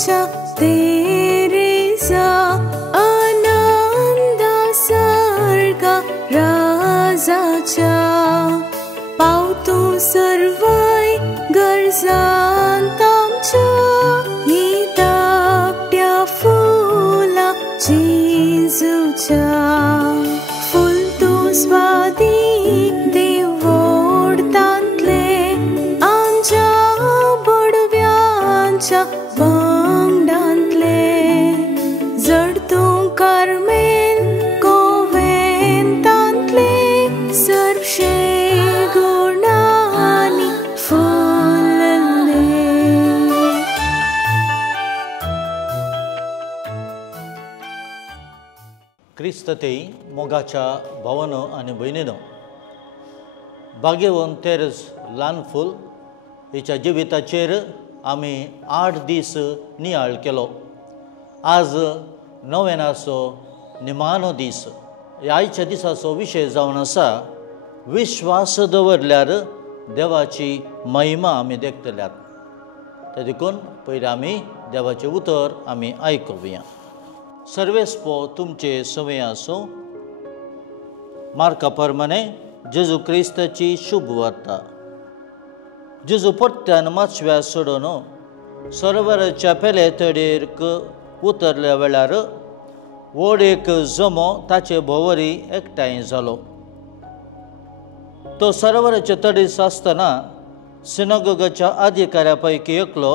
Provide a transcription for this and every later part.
आमच्या तेरेसा आनंदा सारखा राजाच्या पावतो सर्वाय गरजांत आमच्या ही धाकट्या फुला जेजूच्या फुल तूं स्वादी देव ओडतांतले आमच्या बडव्यांच्या वांगडांतले जड तूं कार्मेल कोवेंतांतले सर्वशे गुणांनी फुल्लले. क्रिस्ततेई मोगाच्या भावांनो आनी भयणींनो, भाग्यवान तेरेस ल्हानफूल हिच्या जिविताचेर आमी 8 दीस नियाळ केलो. आज नोवेनाचो निमाणो दीस. आयच्या दिसाचो विशय जावन आसा विश्वास दवरल्यार देवाची महिमा आमी देखतल्यात. ते देखून पयलीं आमी देवाचें उतर आमी आयकुया. सर्वेस्पो तुमचे सवय आसूं. मार्का प्रमाणे जेजू क्रिस्ताची शुभ वार्ता. जेजू परत्यान माचव्या सोडून सरोवराच्या पेले तडेक उतरल्या वेळार व्हड एक जमो ताचे भोंवरी एकठांय जालो. तो सरोवराच्या तडीस आसतना सिनागोगाच्या अधिकाऱ्या पैकी एकलो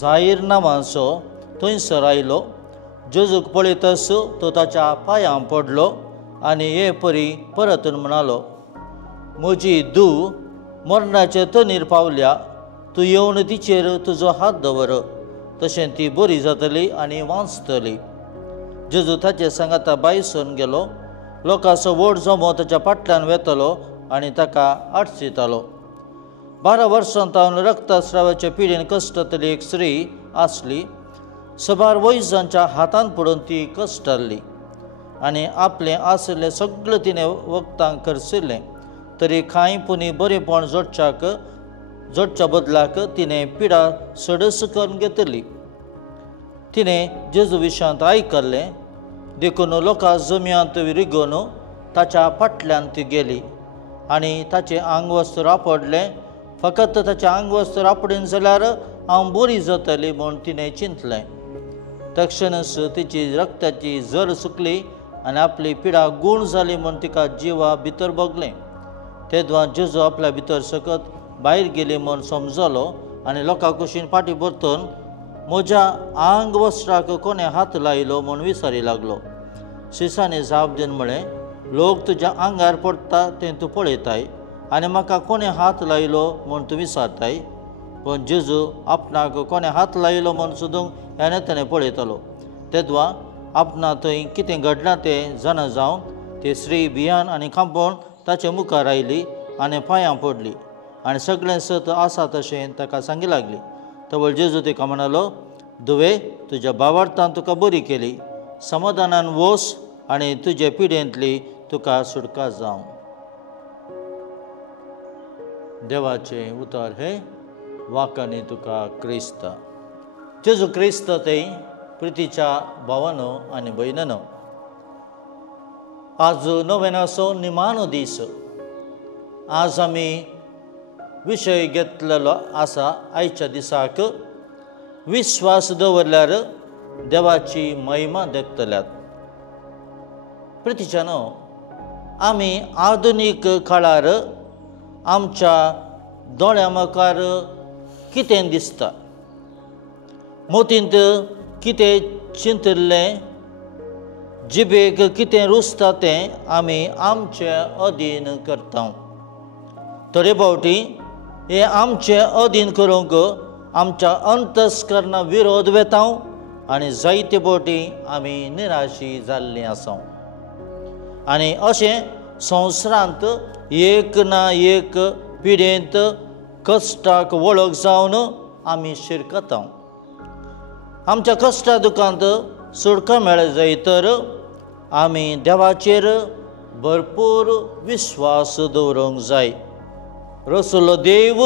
जाहीर नांवाचो थंयसर आयलो. जेजूक पळयतच तो ताच्या पांयां पडलो आनी हे परी परतून म्हणालो, म्हजी धूव मरणाचे तनीर पावल्या. तूं येवन तिचेर तुजो हात दवर. तशें ती बरी जातली आनी वाचतली. जेजू ताचे सांगाता भायसून गेलो. लोकांचो व्हड जमो ताच्या फाटल्यान वेतलो आनी ताका आडशितालो. 12 वर्सांतावन रक्तस्रावाच्या पिडेन कश्टातली एक स्त्री आसली. सबार वैजांच्या हातान पडून ती कश्टारली आनी आपलें आसलें सगळें तिणें वखदांक खर्चिल्लें. तरी कांय पुनी बरेपण जोडच्या बदलाक तिणें पिडा सडस करून घेतली. तिणें जेजू विशयांत आयकल्लें देखून लोकां जमयांत रिगून ताच्या फाटल्यान ती गेली आनी ताचें आंगवस्त्र आपडलें. फकत ताचें आंगवस्त्र आपडेन जाल्यार हांव बरी जातली म्हूण तिणें चिंतलें. तक्षणच तिची रक्ताची झर सुकली आनी आपली पिडा गूण जाली म्हूण तिका जिवा भितर भोगलें. तेदवा जेजू आपल्या भितर सकत भायर गेली म्हूण समजलो आनी लोकां कुशीन फाटीं परतून म्हज्या आंगवस्त्राक कोणें हात लायलो म्हूण विचारी लागलो. शिसांनी जाप दिवन म्हळें, लोक तुज्या आंगार पडटा तें तूं पळयताय आनी म्हाका कोणें हात लायलो म्हूण तूं विचारताय. पूण जेजू आपणाक कोणें हात लायलो म्हूण सोदूंक हेणें ताणें पळयतलो. तेदवा आपणा थंय कितें घडलां तें जाणा जावन ती स्त्री भियान आनी कांपोवन ताचे मुखार आयली आनी पांयां पडली आनी सगळें सत आसा तशें ताका सांगी लागली. तवळ जेजू तिका म्हणालो, धुवे, तुज्या भावार्थान तुका बरी केली. समाधानान वच आनी तुजे पिडेंतली तुका सुटका जावं. देवाचें उतर हे वाकानी तुका क्रिस्त. जेजू क्रिस्त ते प्रितीच्या भावांनो आनी भयणींनो, आज नोवेनाचो निमाणो दीस. आज आमी विशय घेतलेलो आसा आयच्या दिसाक विश्वास दवरल्यार देवाची महिमा देखतल्यात. प्रितीच्यानो, आमी आधुनीक काळार आमच्या दोळ्यां मुखार कितें दिसता, मोतींत कितें चिंतिल्लें, जिबेक कितें रुचता तें आमी आमचे अधीन करता. थोडे फावटी हे आमचे अधीन करूंक आमच्या अंतस्करणा विरोध वेता आनी जायते फावटी आमी निराशी जाल्लीं आसा. आनी अशें संवसारांत एक ना एक पिडेंत कश्टाक वळख जावन आमी शिरकता. आमच्या कश्टा दुखांत सुटका मेळत जाय तर आमी देवाचेर भरपूर विश्वास दवरूंक जाय. रसलो देव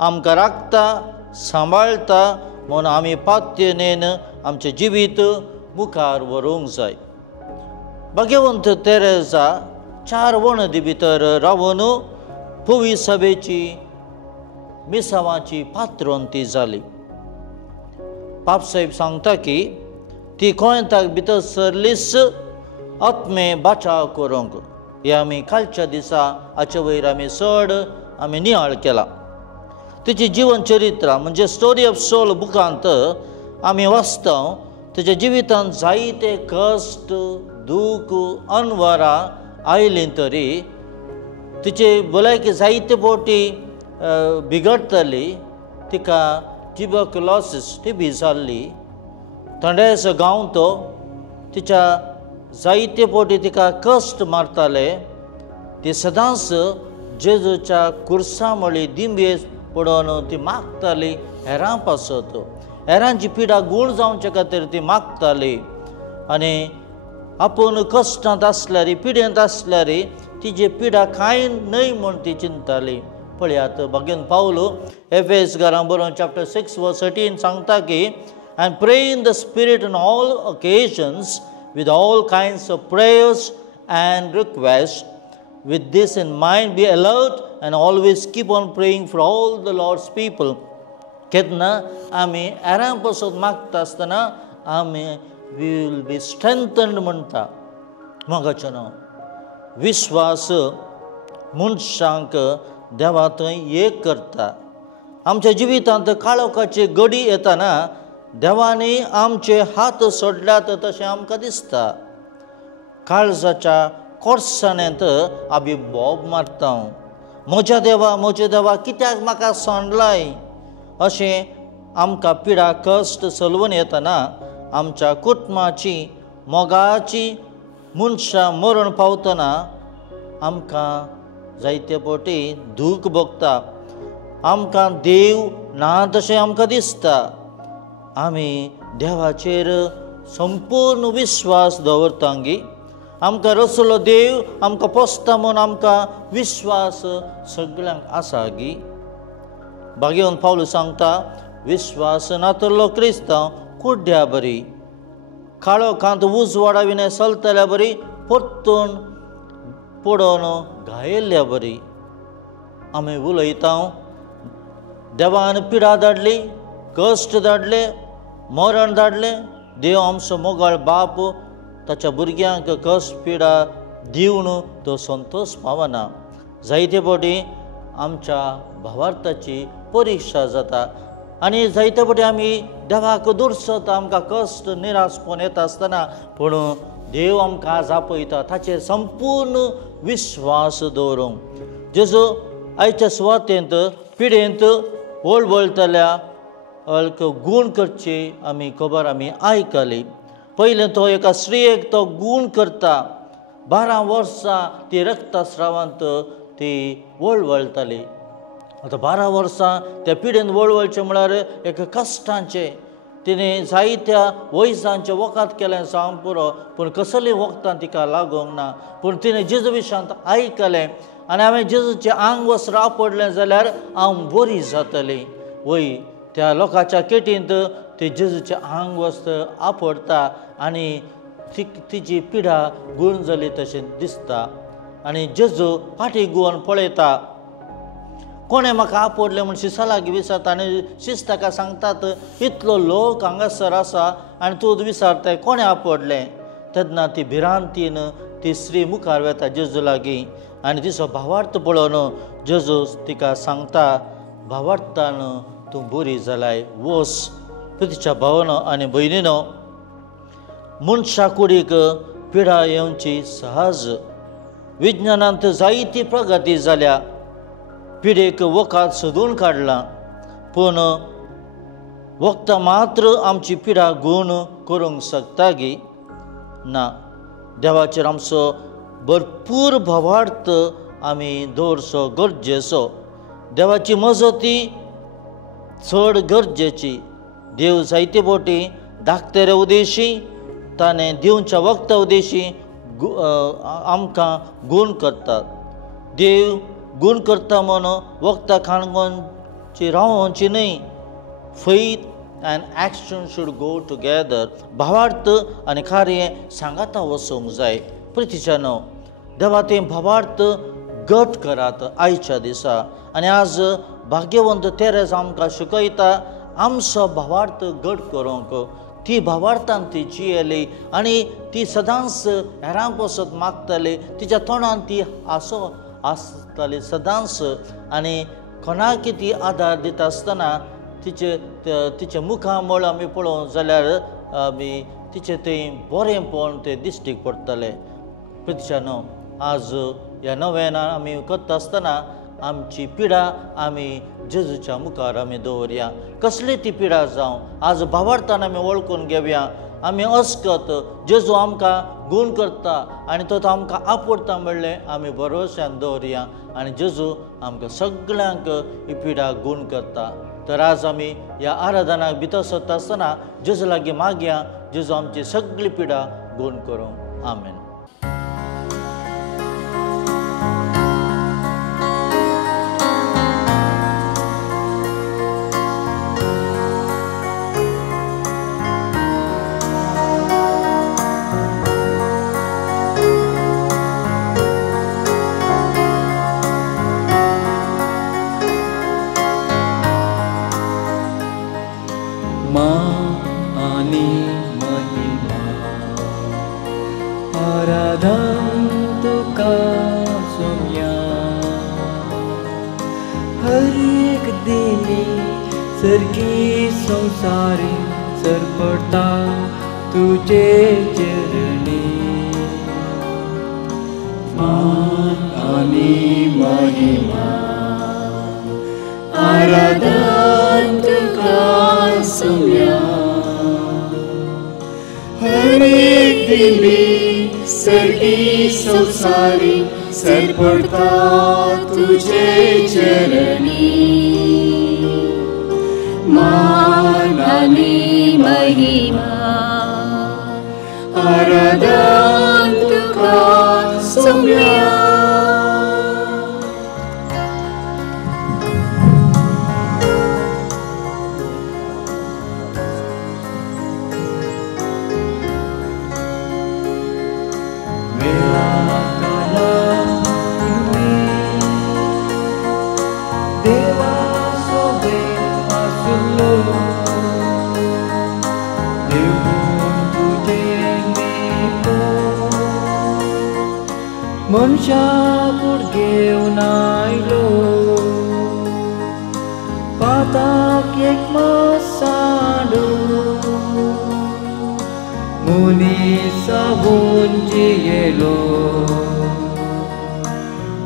आमकां राखता, सांबाळता म्हणून आमी पात्येनेन आमचें जिवीत मुखार व्हरूंक जाय. भाग्यवंत तेरेसा 4 वणदी भितर रावून पुवी सभेची मिसावाची पात्रोंती जाली. पापसाहेब सांगता की ती कोयंताक भितर सरलीच आत्मे बचाव करूंक हे आमी कालच्या दिसा हाचे वयर आमी चड नियाळ केला. तिची जीवन चरित्र म्हणजे स्टोरी ऑफ सोल बुकांत आमी वाचता तिच्या जिवितांत जायते कश्ट दूख अनवरां आयलीं तरी तिचे भलायकी जायते फावटी बिगडटली. तिका ट्युबरक्युलोसीस टीबी जाल्ली. थंडेस गांव तो तिच्या जायते फावटी तिका कश्ट मारताले. ती सदांच जेजूच्या कुर्सा मळी दिंबयेस पडोवन ती मागताली हेरां पासत. हेरांची पिडा गूण जावचे खातीर ती मागताली. आनी आपूण कश्टांत आसल्यार पिडेंत आसल्यार तिची पिडा कांय न्हय म्हूण ती चिंताली. पळयात भगवान पावलो एफेसकारांक बरोवन चॅप्टर 6 वर्स 13 सांगता की and pray in the spirit on all occasions with all kinds of prayers and requests. With this in mind be alert and always keep on praying for all the Lord's people. केन्ना आमी हेरां पासून मागता आसतना आमी we will be strengthened म्हणटा. मोगाचें न्हू विश्वास मनशांक देवा थंय एक करता. आमच्या जिवितांत काळोखाची घडी येताना देवानी आमचे हात सोडल्यात तशें आमकां दिसता. काळजाच्या कोर्सांत आमी बोब मारता. म्हज्या देवा कित्याक म्हाका सोडलाय अशें आमकां पिडा कश्ट चलवून येतना आमच्या कुटुंबाची मोगाची मनशां मरण पावतना आमकां जायते फावटी दूख भोगता. आमकां देव ना तशें आमकां दिसता. आमी देवाचेर संपूर्ण विश्वास दवरतांगी आमकां रचलो देव आमकां पोसता म्हूण आमकां विश्वास सगळ्यांक आसा गी. भाग्यवन पावलो सांगता विश्वास नातरलो क्रिस्तांव कुड्ड्या बरी काळोखांत उजवाडाविने चलतल्या बरी परतून पडोवन घायल्ल्या बरी. आमी उलयता देवान पिडा धाडली कश्ट धाडले मरण धाडलें. देव आमचो मोगाळ बाप ताच्या भुरग्यांक कश्ट पिडा दिवन तो संतोश पावना. जायते फावटी आमच्या भावार्थाची परिक्षा जाता आनी जायते फावटी आमी देवाक दुर्सता आमकां कश्ट निराशपण येता आसतना पूण देव आमकां आपयता ताचेर संपूर्ण विश्वास दवरूंक. जेजू आयच्या सुवातेंत पिडेंत वळवळटल्या गूण करची आमी खबर आमी आयकली. पयलें तो एका स्त्रियेक तो गूण करता. 12 वर्सां ती रक्तस्रावांत ती वळवळटाली. आतां 12 वर्सां त्या पिडेन वळवळचें म्हळ्यार एका कश्टांचें. तिणें जायत्या वयसांचें वखद केलें जावं पुरो पूण कसलीं वखदां तिका लागूंक ना. पूण तिणें जेजू विशांत आयकलें आनी हांवें जेजूचें आंग वस्त्र आपडलें जाल्यार हांव बरी जातलीं. वय त्या लोकांच्या केटींत ती जेजूचें आंग वस्त्र आपडटा आनी तिची पिडा गूण जाली तशें दिसता. आनी जेजू फाटीं घुंवन पळयता. कोणें म्हाका आपडलें म्हूण शिसा लागीं विचारता आनी शिस ताका सांगतात इतलो लोक हांगासर आसा आनी तूं विचारताय कोणें आपडलें. तेन्ना ती भिरांतीन ती स्त्री मुखार वेता जेजू लागीं आनी तिचो भावार्थ पळोवन जेजू तिका सांगता भावार्थान तूं बरी जालाय वस. तिच्या भावानो आनी भयणीनो मनशा कुडीक पिडा येवची सहज. विज्ञानांत जायती प्रगती जाल्या. पिडेक वखद सोदून काडलां पूण वखदां मात्र आमची पिडा गूण करूंक शकता गी ना. देवाचेर आमचो भरपूर भावार्थ आमी दवरचो गरजेचो. देवाची मजती चड गरजेची. देव जायते फावटी धाकटेऱ्या उदेशी ताणें दिवच्या वखदा उदेशी आमकां गूण करतात. देव गूण करता म्हूण वखदां खाणगोनची रावोवची न्हय. फैत and action should go together. भावार्थ आनी कार्य सांगाता वचूंक जाय. प्रितीच्यानो, देवा ते भावार्थ गट करात आयच्या दिसा. आनी आज भाग्यवंत तेरेस आमकां शिकयता आमचो भावार्थ गट करूंक. ती भावार्थान ती जियेली आनी ती सदांच हेरांक वचत मागताली. तिच्या तोंडान ती आसताली सदांच. आनी कोणाक ती आदार दिता आसतना तिचे मुखामळ आमी पळोवंक जाल्यार आमी तिचे तें बरेंपण तें दिश्टीक पडटलें. प्रितीच्यानो, आज ह्या नव्यान आमी करता आसतना आमची पिडा आमी जेजूच्या मुखार आमी दवरया. कसली ती पिडा जावं, आज भावार्थान आमी वळखून घेवया. आमी अस्कत जेजू आमकां गूण करता आनी तो आमकां आपडटा म्हणलें आमी भरोश्यान दवरया. आनी जेजू आमकां सगळ्यांक ही पिडा गूण करता. तर आज आमी ह्या आराधनाक भितर सरता आसतना जेजू लागीं मागया जेजू आमची सगळी पिडा गूण करूं. आमेन. सर्गी संसारी सरपटा तुझे चरणी. मान आणि महिमा आराधन तुका सौम्या. हर एक दिली सर्गी संसारी सरपटा तुझे चरणी. मान आणि महिमा आराधन तुका सौम्या. मनशा घेवन आयलो पाताक एक मसाडो. मनीसाहून जियेलो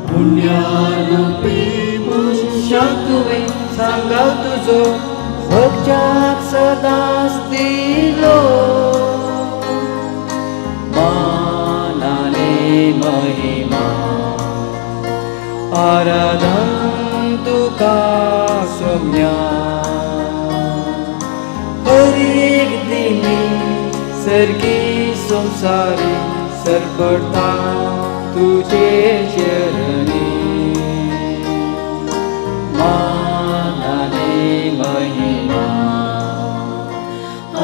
पुण्यारूपी मनशाक तुवें सांगा तुजो भक्त्याक सदांच दिलो. महिमा आराधन तुका सौम्या. हर एक दिली सर्गी संसारी सरपटा तुझे चरणी. मान आणि महिमा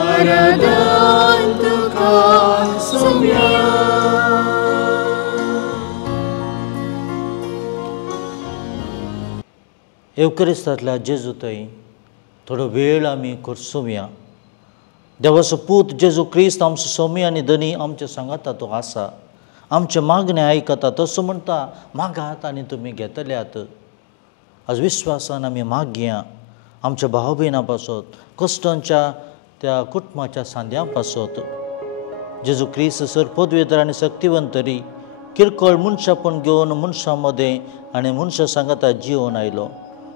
आराधन तुका सौम्या. एवकरिस्तांतल्या जेजू थंय थोडो वेळ आमी करसुया. देवाचो पूत जेजू क्रिस्त आमचो सोमी आनी धनी आमच्या सांगाता तो आसा. आमचे मागणे आयकता. तसो म्हणटा मागात आनी तुमी घेतल्यात. आज विश्वासान आमी मागया आमच्या भाव भयणां पासत कश्टांच्या त्या कुटुंबाच्या सांद्यां पासत. जेजू क्रिस्त सर पदवेतर आनी शक्तिवंतरी किरकोळ मनशापण घेवन मनशां मदें आनी मनशां सांगाता जिवन आयलो.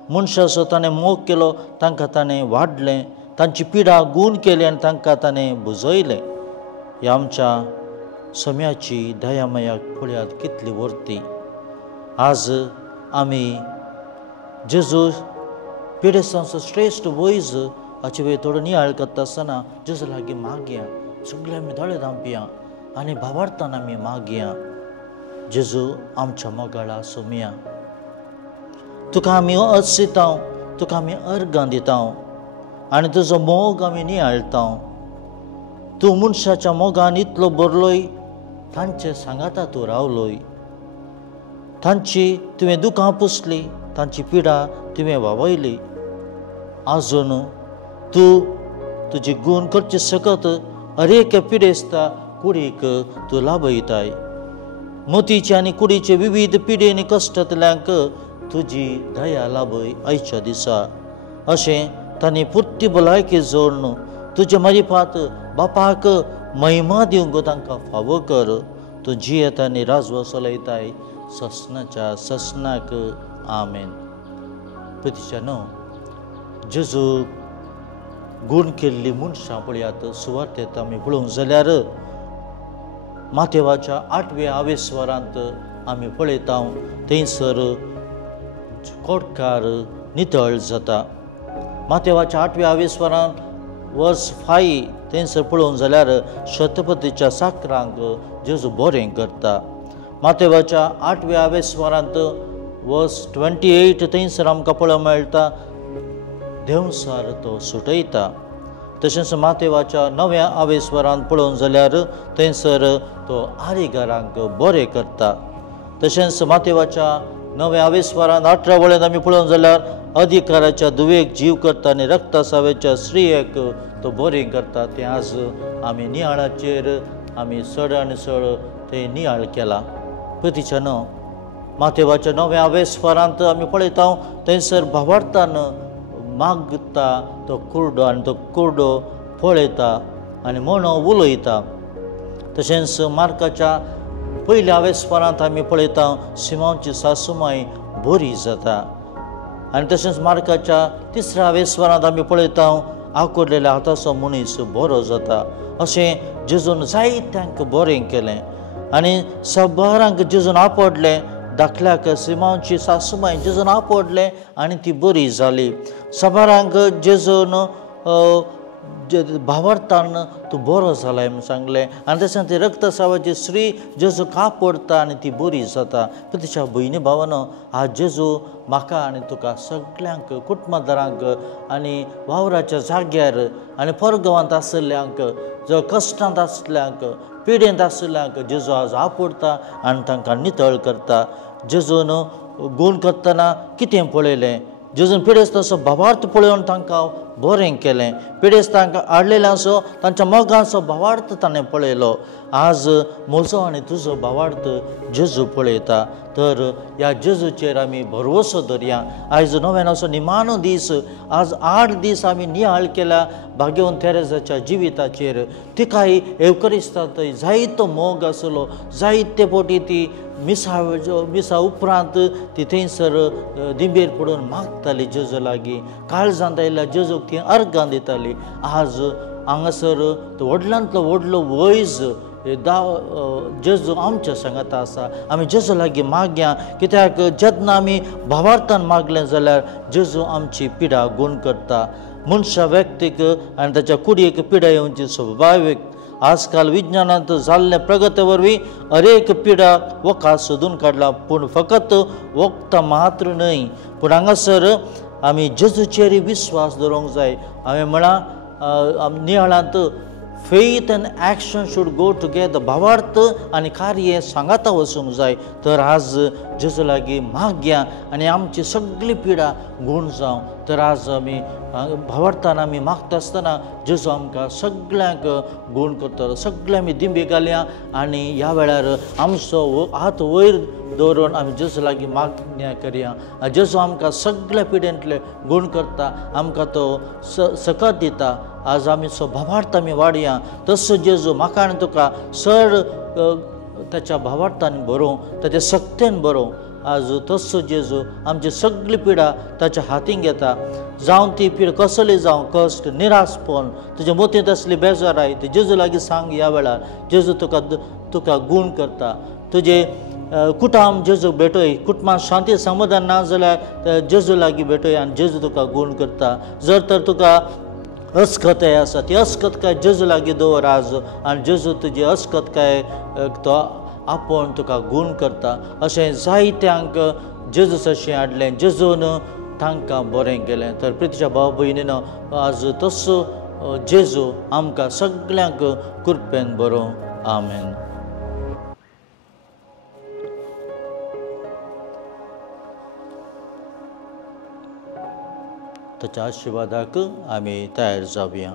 मनशाचो ताणें मोग केलो, तांकां ताणें वाडलें, तांची पिडा गूण केली आनी तांकां ताणें बुजयलें. ह्या आमच्या सोम्याची दयामयाक पळयात कितली वर्ती. आज आमी जेजू पिडेसांचो श्रेश्ठ वैज हाचे वेळ थोडो नियाळ करता आसतना जेजू लागीं मागया. सगळे आमी दोळे धांपया आनी भावार्थान आमी मागया. जेजू आमच्या मोगाळा सोम्या, तुका आमी अर्ज दिता, तुका आमी अर्गां दिता. आनी तुजो मोग आमी नियाळटा. तूं मनशाच्या मोगान इतलो बरलोय, तांचे सांगाता तूं रावलोय. तांची तुवें दुखां पुसली, तांची पिडा तुवें वावयली. आजून तूं तुजी गूण करचे सकत हर एक पिडेस्ता कुडीक तूं लाभयताय. मोतीचे आनी कुडीचे विविध पिडेनी कश्टांतल्यांक तुजी दया लाभय आयच्या दिसा. अशें तांणी पुर्ती भलायकी जोडून तुजे मरिपात बापाक महिमा दिवंक तांकां फावो कर. तूं जियेत आनी राजवो चलयताय ससनाच्या ससनाक. आमेन. प्रितीच्यानो, जेजू गूण केल्ली मनशां पळयात. सुवातेंत आमी पळोवंक जाल्यार माथेवाच्या 8व्या आवेस्वरांत आमी पळयता थंयसर कोडकार नितळ जाता. माथेवाच्या 8व्या आवेस्वरांत वर्स 5 थंयसर पळोवंक जाल्यार शतपतीच्या साकरांक जेजू बरें करता. माथेवाच्या 8व्या आवेस्वरांत वर्स 28 थंयसर आमकां पळोवंक मेळटा देंवसार तो सुटयता. तशेंच माथेवाच्या 9व्या आवेस्वरांत पळोवंक जाल्यार थंयसर तो आरिगारांक बरें करता. तशेंच माथेवाच्या 9व्या आवेस्वरांत 18 वळेंत आमी पळोवंक जाल्यार अधिकाराच्या दुवेक जीव करता आनी रक्तासावेच्या स्त्रियेक तो बरें करता. तें आज आमी नियाळाचेर आमी चड आनी चड तें नियाळ केला. प्रितीच्यानो, माथेवाच्या 9व्या आवेस्वरांत आमी पळयता थंयसर भावार्थान मागता तो कुर्डो आनी तो कुर्डो पळयता आनी म्हणो उलयता. तशेंच मार्काच्या 1व्या आवेस्वरांत आमी पळयता सिमोनची सासूमाय बरी जाता. आनी तशेंच मार्काच्या 3ऱ्या आवेस्वरांत आमी पळयता आंकोडलेल्या हाताचो मनीस बरो जाता. अशें जेजून जायत्यांक बरें केलें आनी सबारांक जेजून आपडलें. धाकल्याक सिमोनची सासूमाय जेजून आपडलें आनी ती बरी जाली. सबारांक जेजून भावार्थान तूं बरो जालाय म्हूण सांगलें. आनी तशें ती रक्तसावाची स्त्री जेजूक आपडटा आनी ती बरी जाता. तिच्या भयणी भावानो, आज जेजू म्हाका आनी तुका सगळ्यांक कुटुंबदारांक आनी वावराच्या जाग्यार आनी परगांवांत आशिल्ल्यांक, जो कश्टांत आसल्यांक, पिडेंत आशिल्ल्यांक जेजू आज आपडता आनी तांकां नितळ करता. जेजून गूण करतना कितें पळयलें? जेजून पिडेस्ताचो भावार्थ पळोवन तांकां बरें केलें. पिडेस्तांक हाडलेल्यांचो तांच्या मोगाचो भावार्थ ताणें पळयलो. आज म्हजो आनी तुजो भावार्थ जेजू पळयता. तर ह्या जेजूचेर आमी भरवोसो धरया. आयज नव्यानाचो निमाणो दीस. आज 8 दीस आमी नियाळ केला भाग्यवन तेरेजाच्या जिविताचेर. तिकाय एवकरिस्तांत जायतो मोग आसलो. जायते फावटी ती मिसा उपरांत ती थंयसर दिंबेर पडून मागताली जेजू लागीं. काळजांत आयिल्ल्या जेजूक ती अर्गां दिताली. आज हांगासर व्हडल्यांतलो व्हडलो वैज जेजू आमच्या सांगात आसा. आमी जेजू लागीं मागया, कित्याक जेन्ना आमी भावार्थान मागलें जाल्यार जेजू आमची पिडा गूण करता. मनशा व्यक्तीक आनी ताच्या कुडयेक पिडा येवची स्वाभावीक. आजकाल विज्ञानांत जाल्ले प्रगती वरवीं हर एक पिडा वखा सोदून काडला. पूण फकत वखदां मात्र न्हय, पूण हांगासर आमी जेजूचेर विश्वास दवरूंक जाय. हांवें म्हळां नियाळांत faith and action should go together. भावार्थ आनी कार्य सांगाता वचूंक जाय. तर आज जेजू लागीं मागया आनी आमची सगळी पिडा गूण जावं. तर आज आमी भावार्थान आमी मागता आसतना जेजू आमकां सगळ्यांक गूण करतलो. सगळे आमी दिंबे घालया आनी ह्या वेळार आमचो हात वयर दवरून आमी जेजू लागीं मागण्या करया. जेजू आमकां सगळ्या पिडेंतले गूण करता, आमकां तो सकत दिता. आज आमी भावार्थ आमी वाडया. तसो जेजू म्हाका आनी तुका चड ताच्या भावार्थान बरोवं, ताच्या सक्तेन बरोवं. आज तसो जेजू आमची सगळी पिडा ताच्या हातीन घेता. जावं ती पिड कसली जावं, कश्ट, निराशपण, तुजे मोतींत असली बेजाराय, ती जेजू लागीं सांग. ह्या वेळार जेजू तुका गूण करता. तुजे कुटुंब जेजू भेटय. कुटुंबांत शांती समाधान ना जाल्यार जेजू लागीं भेटय आनी जेजू तुका गूण करता. जर तर तुका अस्खताय आसा, ती अस्खतकाय जेजू लागीं दवर आज आनी जेजू तुजी अस्खतकाय तो आपोवन तुका गूण करता. अशें जायत्यांक जेजू अशें हाडलें. जेजून तांकां बरें केलें. तर प्रितीच्या भाव भयणीनो आज तसो जेजू आमकां सगळ्यांक कृपेन बरो. आमेन. ताच्या आशिर्वादाक आमी तयार जावया.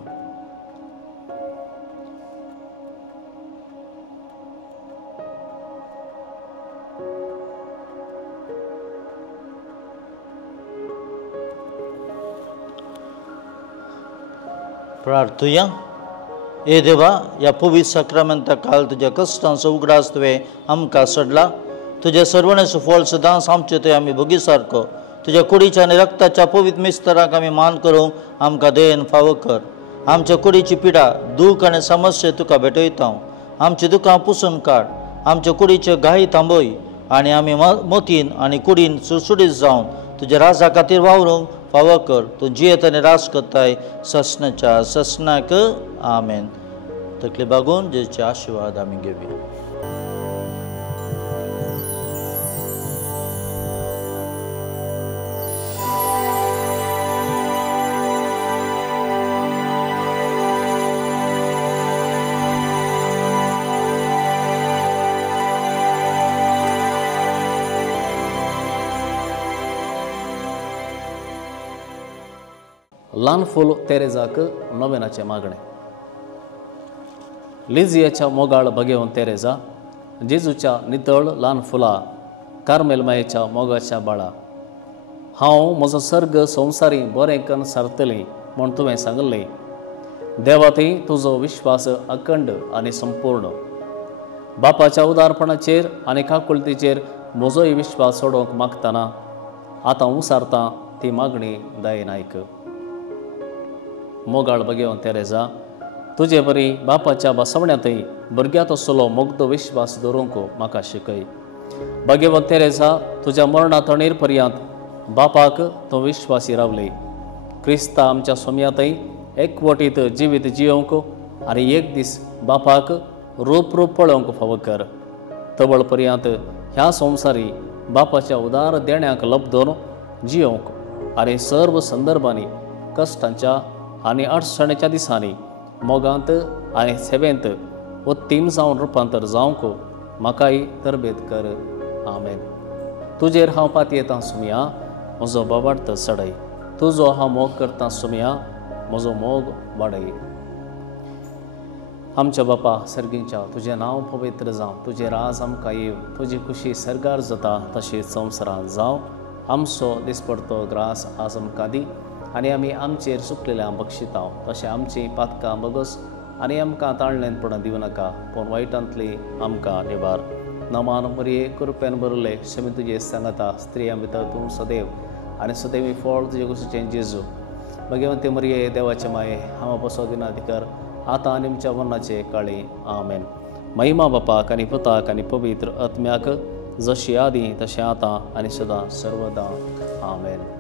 प्रार्थुया. हे देवा, ह्या पवित्र सक्रामेंता काल तुज्या कश्टांचो उगडास तुवें आमकां सोडला. तुज्या सर्वणाचो फळ सदांच आमचे थंय आमी भोगी सारको तुज्या कुडीच्या आनी रक्ताच्या पवित्र मिस्तराक आमी मान करूंक आमकां देन फावो कर. आमच्या कुडीची पिडा, दूख आनी समस्या तुका भेटयता. आमची दुखां पुसून काड. आमच्या कुडीच्यो घाई थांबय आनी आमी मोतीन आनी कुडीन सुडसुडीत जावन तुज्या राजा खातीर वावरूंक फावो कर. तूं जियेत आनी रास करताय ससनाच्या ससनाक. आमेन. तकली बागून जेचे आशिर्वाद आमी घेवया. ल्हान फूल तेरेजाक नोवेनाचे मागणे. लिजियाच्या मोगाळ बगेवन तेरेजा, जेजूच्या नितळ ल्हान फुलां, कार्मेलमायेच्या मोगाच्या बाळा, हांव म्हजो सर्ग संवसारी बरें करून सारतलें म्हूण तुवें सांगलें. देवाती तुजो विश्वास अखंड आनी संपूर्ण. बापाच्या उदारपणाचेर आनी काकुळतीचेर म्हजोय विश्वास सोडोवंक मागतना आतां उसारतां ती मागणी दयेन आयक. मोगाळ बगेवन तेरेजा, तुजे बरी बापाच्या बसवण्यांतय भुरग्याचो सोलो मुग्ध विश्वास दवरूंक म्हाका शिकय. बगेवन तेरेजा, तुज्या मरणा तणेर पर्यंत बापाक तूं विश्वासी रावले. क्रिस्ता आमच्या सोम्यांतय एकवटीत जिवीत जियोंक आनी एक दीस बापाक रूप पळोवंक फावो कर. तवळ पर्यंत ह्या संवसारी बापाच्या उदार देण्याक लबदोन जियोंक आनी सर्व संदर्भांनी कश्टांच्या आनी अडचणीच्या दिसांनी मोगांत आनी सेवेंत उत्तीम जावन रुपांतर जावंक म्हाकाय तरबेत कर. आमेन. तुजेर हांव पातयेतां सुमया म्हजो बोवार्थ चडय. तुजो हांव मोग करतां सुमया म्हजो मोग वाडय. आमच्या बापा सर्गींच्या, तुजें नांव पवित्र जावं. तुजें राज आमकां येव. तुजी खुशी सरगार जाता तशीच संवसारांत जावं. आमचो दिसपडतो ग्रास आज आमकां दी आनी आमी आमचेर चुकलेल्यांक बक्षितांव. तशें आमची पातकां बगस आनी आमकां ताळणेपणां दिवं नाका, पूण वायटांतली आमकां निबार. नमान मरये, कृपेन भरले, शमी तुजे सांगता, स्त्रियां भितर तूं सदैव आनी सदैवी फळ तुजे कुशीचें जेजू. भगवंती मरये, देवाचे माये, हांव बसो दिनाधिकार आतां आनी आमच्या मरणाचे काळी. आमेन. महिमा बापाक आनी पुताक आनी पवित्र आत्म्याक, जशी आदी तशें आतां आनी सदां सर्वदा. आमेन.